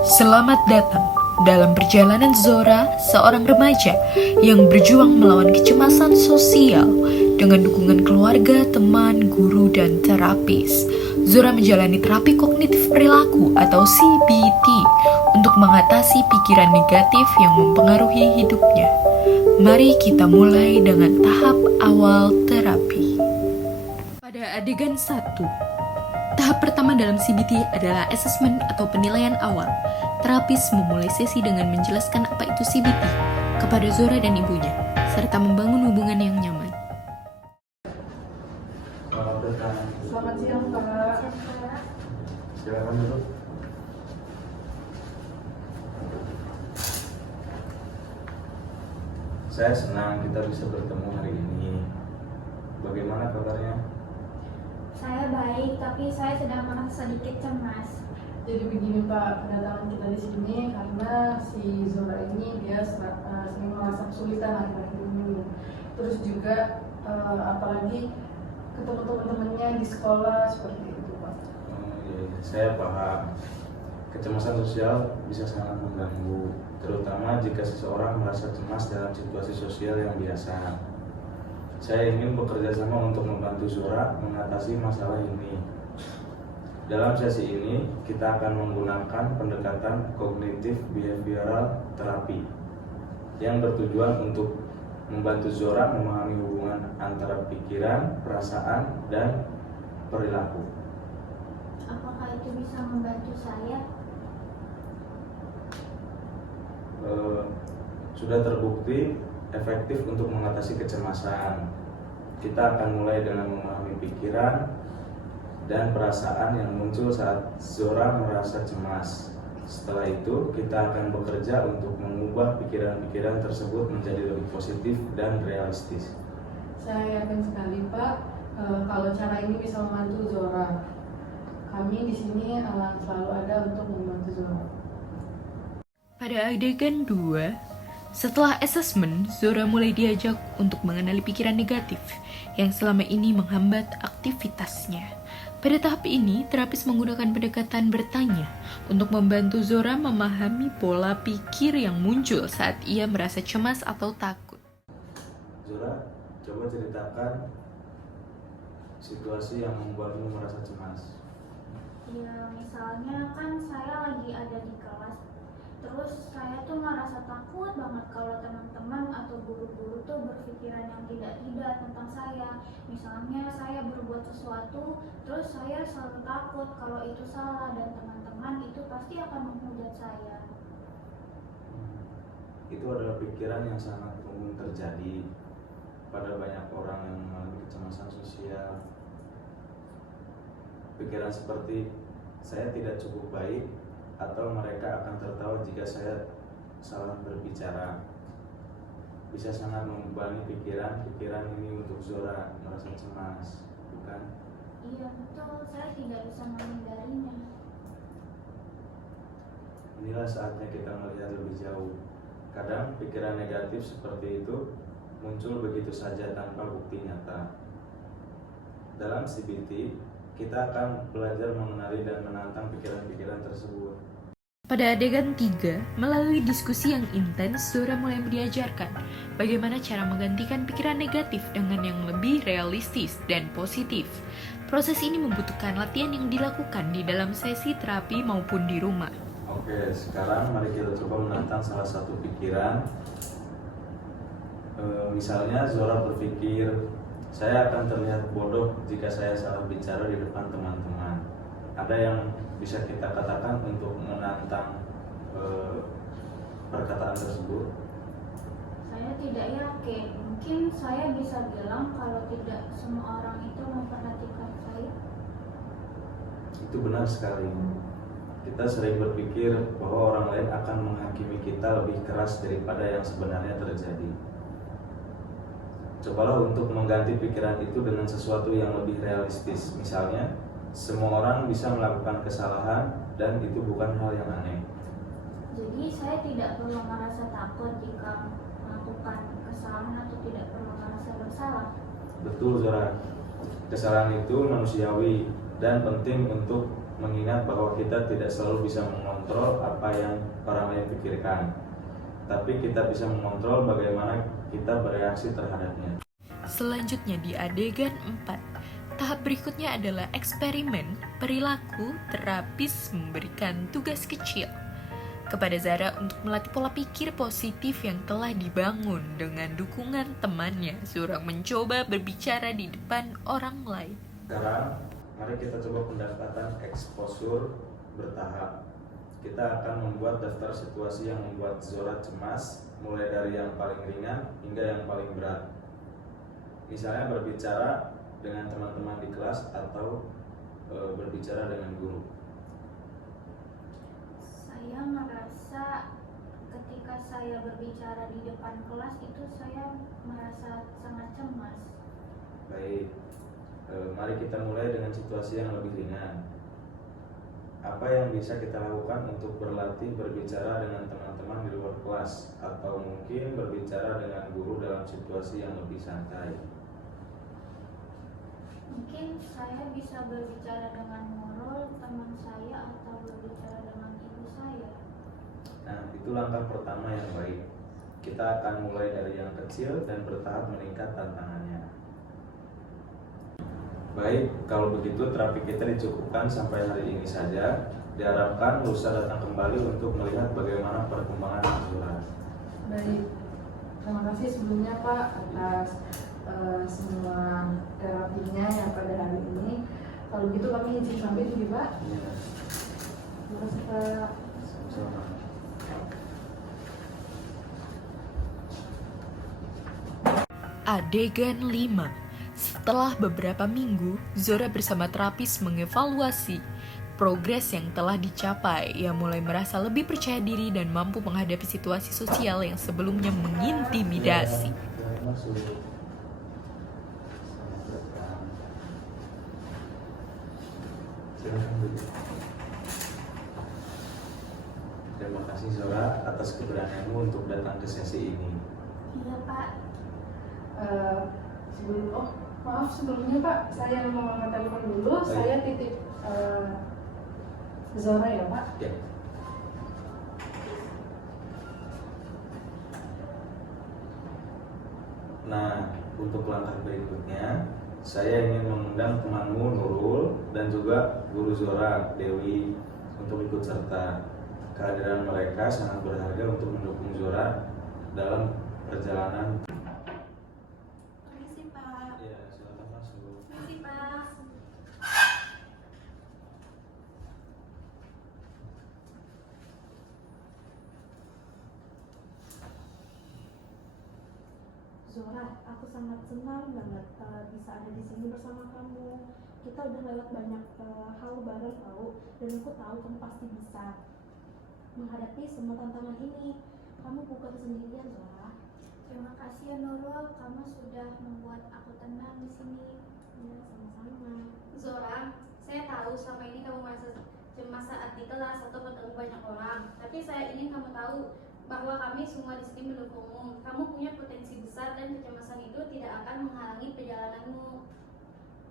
Selamat datang dalam perjalanan Zora, seorang remaja yang berjuang melawan kecemasan sosial dengan dukungan keluarga, teman, guru, dan terapis. Zora menjalani terapi kognitif perilaku atau CBT untuk mengatasi pikiran negatif yang mempengaruhi hidupnya. Mari kita mulai dengan tahap awal terapi. Pada adegan 1, tahap pertama dalam CBT adalah asesmen atau penilaian awal. Terapis memulai sesi dengan menjelaskan apa itu CBT kepada Zora dan ibunya, serta membangun hubungan yang nyaman. Selamat siang, Pak. Silakan duduk. Saya senang kita bisa bertemu hari ini. Bagaimana kabarnya? Saya baik, tapi saya sedang merasa sedikit cemas. Jadi begini Pak, kedatangan kita di sini karena si Zora ini dia sering merasa kesulitan akhir-akhir ini. Terus juga apalagi ketemu teman-temannya di sekolah seperti itu Pak. Iya, saya paham. Kecemasan sosial bisa sangat mengganggu, terutama jika seseorang merasa cemas dalam situasi sosial yang biasa. Saya ingin bekerja sama untuk membantu Zora mengatasi masalah ini. Dalam sesi ini, kita akan menggunakan pendekatan kognitif behavioral terapi yang bertujuan untuk membantu Zora memahami hubungan antara pikiran, perasaan, dan perilaku. Apakah itu bisa membantu saya? Sudah terbukti efektif untuk mengatasi kecemasan. Kita akan mulai dengan memahami pikiran dan perasaan yang muncul saat Zora merasa cemas. Setelah itu, kita akan bekerja untuk mengubah pikiran-pikiran tersebut menjadi lebih positif dan realistis. Saya yakin sekali Pak, kalau cara ini bisa membantu Zora. Kami di sini selalu ada untuk membantu Zora. Pada adegan 2, setelah asesmen, Zora mulai diajak untuk mengenali pikiran negatif yang selama ini menghambat aktivitasnya. Pada tahap ini, terapis menggunakan pendekatan bertanya untuk membantu Zora memahami pola pikir yang muncul saat ia merasa cemas atau takut. Zora, coba ceritakan situasi yang membuatmu merasa cemas. Ya, misalnya kan saya lagi ada di kelas, terus saya tuh ngerasa takut banget kalau teman-teman atau guru-guru tuh berpikiran yang tidak-tidak tentang saya. Misalnya saya berbuat sesuatu, terus saya selalu takut kalau itu salah dan teman-teman itu pasti akan menghujat saya. Itu adalah pikiran yang sangat umum terjadi pada banyak orang yang mengalami kecemasan sosial. Pikiran seperti saya tidak cukup baik atau mereka akan tertawa jika saya salah berbicara bisa sangat membebani pikiran ini untuk Zora merasa cemas, bukan? Iya betul, saya tidak bisa menghindarinya. Inilah saatnya kita melihat lebih jauh. Kadang pikiran negatif seperti itu muncul begitu saja tanpa bukti nyata. Dalam CBT, kita akan belajar mengenali dan menantang pikiran-pikiran tersebut. Pada adegan 3, melalui diskusi yang intens, Zora mulai diajarkan bagaimana cara menggantikan pikiran negatif dengan yang lebih realistis dan positif. Proses ini membutuhkan latihan yang dilakukan di dalam sesi terapi maupun di rumah. Oke, sekarang mari kita coba menantang salah satu pikiran. Misalnya Zora berpikir, saya akan terlihat bodoh jika saya salah bicara di depan teman-teman. Ada yang bisa kita katakan untuk menantang perkataan tersebut? Saya tidak yakin, mungkin saya bisa bilang kalau tidak semua orang itu memperhatikan saya. Itu benar sekali. Kita sering berpikir bahwa orang lain akan menghakimi kita lebih keras daripada yang sebenarnya terjadi. Cobalah untuk mengganti pikiran itu dengan sesuatu yang lebih realistis. Misalnya, semua orang bisa melakukan kesalahan dan itu bukan hal yang aneh. Jadi saya tidak perlu merasa takut jika melakukan kesalahan atau tidak perlu merasa bersalah. Betul, Zora. Kesalahan itu manusiawi dan penting untuk mengingat bahwa kita tidak selalu bisa mengontrol apa yang orang lain pikirkan, tapi kita bisa mengontrol bagaimana kita bereaksi terhadapnya. Selanjutnya di adegan 4, tahap berikutnya adalah eksperimen perilaku. Terapis memberikan tugas kecil kepada Zara untuk melatih pola pikir positif yang telah dibangun dengan dukungan temannya. Zora mencoba berbicara di depan orang lain. Sekarang, mari kita coba pendekatan exposure bertahap. Kita akan membuat daftar situasi yang membuat Zora cemas, mulai dari yang paling ringan hingga yang paling berat. Misalnya berbicara dengan teman-teman di kelas atau berbicara dengan guru. Saya merasa ketika saya berbicara di depan kelas itu saya merasa sangat cemas. Baik, mari kita mulai dengan situasi yang lebih ringan. Apa yang bisa kita lakukan untuk berlatih berbicara dengan teman-teman di luar kelas, atau mungkin berbicara dengan guru dalam situasi yang lebih santai? Mungkin saya bisa berbicara dengan Nurul, teman saya, atau berbicara dengan ibu saya. Nah, itu langkah pertama yang baik. Kita akan mulai dari yang kecil dan bertahap meningkat tantangannya. Baik, kalau begitu terapi kita dicukupkan sampai hari ini saja. Diharapkan lusa datang kembali untuk melihat bagaimana perkembangan Zora. Baik, terima kasih sebelumnya Pak atas semua terapinya yang pada hari ini. Kalau gitu kami izin pamit dulu Pak. Ya, Terima kasih Pak. sama-sama. Adegan 5. Setelah beberapa minggu, Zora bersama terapis mengevaluasi progres yang telah dicapai. Ia mulai merasa lebih percaya diri dan mampu menghadapi situasi sosial yang sebelumnya mengintimidasi. Terima kasih Zora atas keberanianmu untuk datang ke sesi ini. Iya Pak. Sebelumnya Pak, saya mau angkat telepon dulu. Saya titip Zora ya Pak. Ya. Nah, untuk langkah berikutnya, saya ingin mengundang temanmu Nurul dan juga guru Zora, Dewi, untuk ikut serta. Kehadiran mereka sangat berharga untuk mendukung Zora dalam perjalanan. Permisi Pak. Ya, silakan masuk. Permisi Pak. Zora, aku sangat senang banget bisa ada di sini bersama kamu. Kita udah lewat banyak hal bareng tahu, dan aku tahu kamu pasti bisa menghadapi semua tantangan ini. Kamu bukan sendirian, Zora. Terima kasih ya Nurul, kamu sudah membuat aku tenang di sini. Ya, sama-sama. Zora, saya tahu selama ini kamu merasa cemas saat di kelas atau bertemu banyak orang. Tapi saya ingin kamu tahu bahwa kami semua di sini mendukungmu. Kamu punya potensi besar dan kecemasan itu tidak akan menghalangi perjalananmu.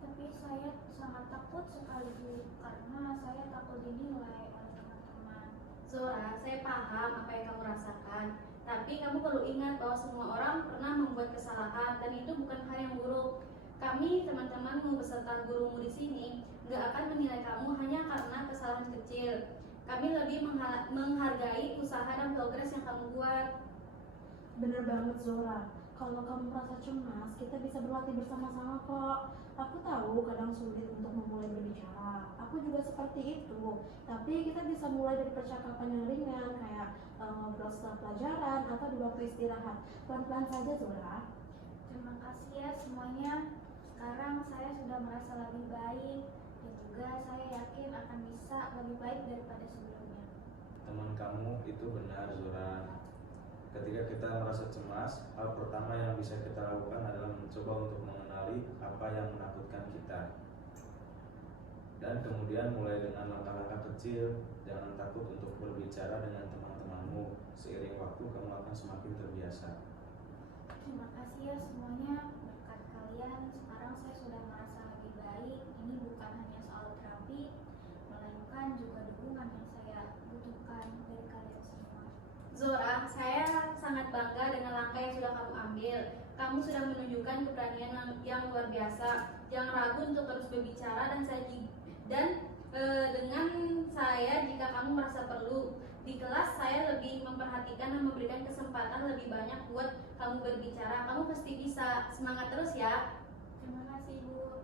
Tapi saya sangat takut sekali Bu, karena saya takut dinilai oleh teman-teman. Zora, saya paham apa yang kamu rasakan. Tapi kamu perlu ingat bahwa semua orang pernah membuat kesalahan dan itu bukan hal yang buruk. Kami, teman-temanmu beserta gurumu di sini, gak akan menilai kamu hanya karena kesalahan kecil. Kami lebih menghargai usaha dan progres yang kamu buat. Bener banget, Zora. Kalau kamu merasa cemas, kita bisa berlatih bersama-sama kok. Aku tahu kadang sulit untuk memulai berbicara. Aku juga seperti itu. Tapi kita bisa mulai dari percakapan yang ringan, kayak ngobrol setelah pelajaran atau di waktu istirahat. Pelan-pelan saja, Zora. Terima kasih ya semuanya. Sekarang saya sudah merasa lebih baik dan juga saya yakin akan bisa lebih baik daripada sebelumnya. Teman kamu itu benar, Zora. Ketika kita merasa cemas, hal pertama yang bisa kita lakukan adalah mencoba untuk mengenali apa yang menakutkan kita. Dan kemudian mulai dengan langkah-langkah kecil. Jangan takut untuk berbicara dengan teman-temanmu. Seiring waktu kamu akan semakin terbiasa. Terima kasih ya semuanya. Berkat kalian sekarang saya sudah merasa lebih baik. Ini bukan hanya soal terapi, melainkan biasa. Jangan ragu untuk terus berbicara dengan saya jika kamu merasa perlu. Di kelas saya lebih memperhatikan dan memberikan kesempatan lebih banyak buat kamu berbicara. Kamu pasti bisa. Semangat terus ya. Terima kasih, Bu.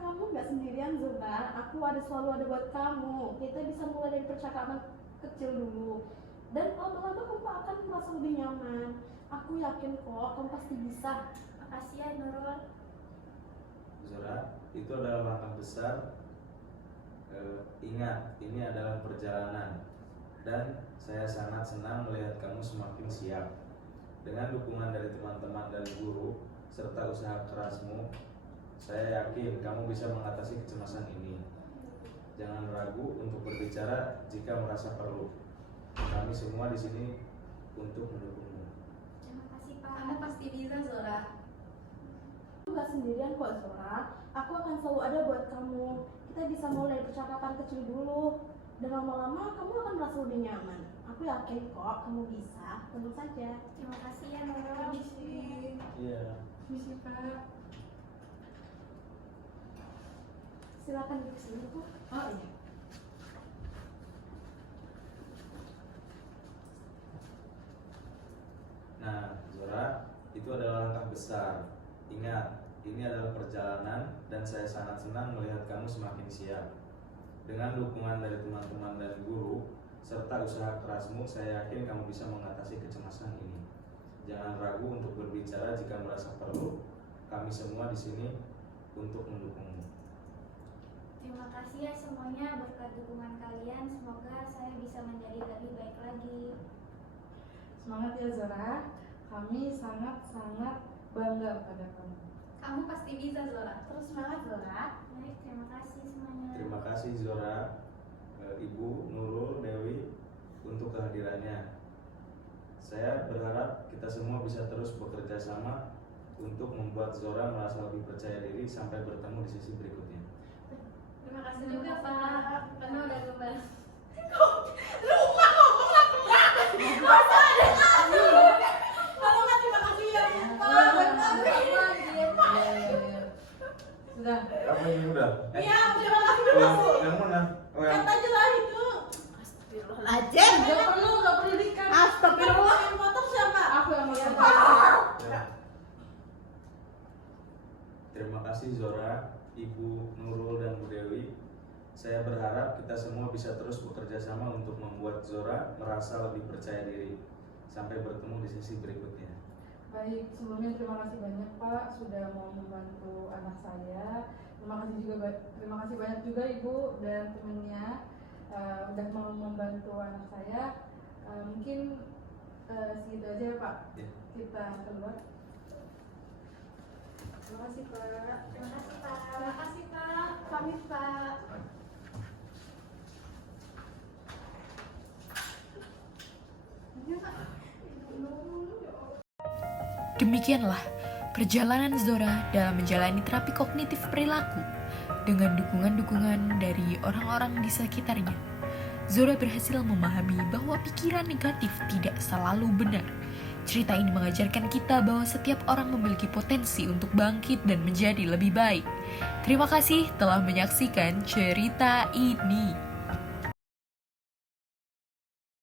Kamu nggak sendirian Zura, aku selalu ada buat kamu. Kita bisa mulai dari percakapan kecil dulu, dan lama-lama kamu akan merasa lebih nyaman. Aku yakin kok kamu pasti bisa. Makasih ya, Nurul. Zora, itu adalah langkah besar. Ingat, ini adalah perjalanan, dan saya sangat senang melihat kamu semakin siap. Dengan dukungan dari teman-teman dan guru serta usaha kerasmu, saya yakin kamu bisa mengatasi kecemasan ini. Jangan ragu untuk berbicara jika merasa perlu. Kami semua di sini untuk mendukungmu. Terima kasih, Pak. Kamu pasti bisa, Zora. Kamu nggak sendirian kok Zura, aku akan selalu ada buat kamu. Kita bisa mulai dari percakapan kecil dulu, dan lama-lama kamu akan merasa lebih nyaman. Aku yakin kok kamu bisa, tentu saja. Terima kasih ya, Nurul. Iya. Misi Pak. Silakan duduk sini Bu. Oh iya. Nah, Zora, itu adalah langkah besar. Ingat, ini adalah perjalanan dan saya sangat senang melihat kamu semakin siap. Dengan dukungan dari teman-teman dan guru serta usaha kerasmu, saya yakin kamu bisa mengatasi kecemasan ini. Jangan ragu untuk berbicara jika merasa perlu. Kami semua di sini untuk mendukungmu. Terima kasih ya semuanya, berkat dukungan kalian semoga saya bisa menjadi lebih baik lagi. Semangat ya Zora. Kami sangat-sangat bangga pada kamu. Kamu pasti bisa, Zora. Terus semangat Zura. Baik, terima kasih semuanya. Terima kasih Zora, Ibu Nurul Dewi untuk kehadirannya. Saya berharap kita semua bisa terus bekerja sama untuk membuat Zora merasa lebih percaya diri sampai bertemu di sesi berikutnya. Terima kasih juga, Pak. Karena udah kembali. Kalau nggak terima kasih ya Sudah. Kamu ini udah? Iya, terima kasih Bu. Yang mana? Oh, yang Kata aja lah itu. Astagfirullahaladzim. Nggak perlu dikat. Astagfirullah. Yang motor siapa? Aku yang mau Ya. Terima kasih Zora, Ibu Nurul dan Bu Dewi. Saya berharap kita semua bisa terus bekerja sama untuk membuat Zora merasa lebih percaya diri. Sampai bertemu di sesi berikutnya. Baik, sebelumnya terima kasih banyak Pak sudah mau membantu anak saya. Terima kasih banyak juga Ibu dan temannya udah mau membantu anak saya. Mungkin segitu aja ya Pak. Ya. Kita keluar. Terima kasih Pak. Terima kasih, Pak. Terima kasih, Pak. Pamit Pak. Demikianlah perjalanan Zora dalam menjalani terapi kognitif perilaku dengan dukungan-dukungan dari orang-orang di sekitarnya. Zora berhasil memahami bahwa pikiran negatif tidak selalu benar. Cerita ini mengajarkan kita bahwa setiap orang memiliki potensi untuk bangkit dan menjadi lebih baik. Terima kasih telah menyaksikan cerita ini.